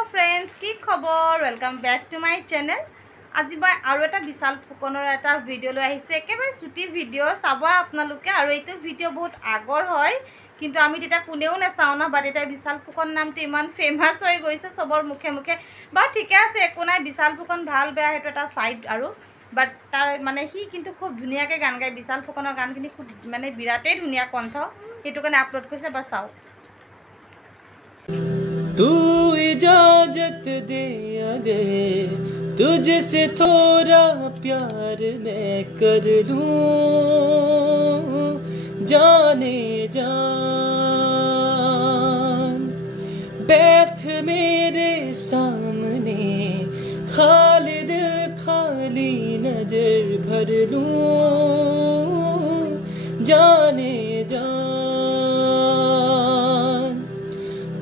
Hello friends की खबर welcome back to my channel. आज मैं और एटा विशाल फुकनर एटा भिडिओ लै आहिছোঁ एकेबारे छुटी भिडिओ चाब आपनालोके और एटु भिडिओ बहुत आगर है किन्तु आमी तेटा कोनेও नाचाओ ना बाट एटा विशाल फुकन नामটো इमान फेमास हो गई सबर मुखे मुखे बा ठीक है एको ना विशाल फुकन भाल बेया हेतु एटा साइड और बाट तार माने ही किन्तु खूब धुनियाके गान गाय विशाल फुकनर गानखिनि खूब माने बिराटे धुनिया कण्ठ हेतु कारण आपलोड करिছে बा चाओ। तू इजाजत दे अगर तुझसे थोड़ा प्यार मैं कर लूं जाने जान बैठ मेरे सामने खालिद खाली नजर भर लूं जाने जान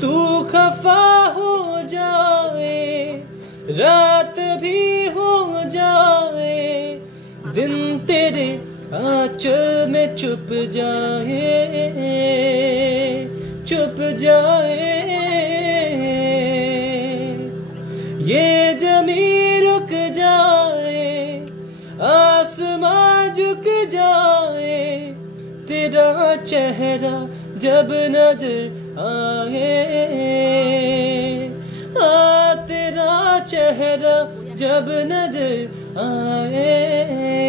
तू खफा हो जाए रात भी हो जाए दिन तेरे आंचल में छुप जाए ये ज़मीं रुक जाए आसमां झुक जाए तेरा चेहरा जब नजर आए तेरा चेहरा जब नजर आए।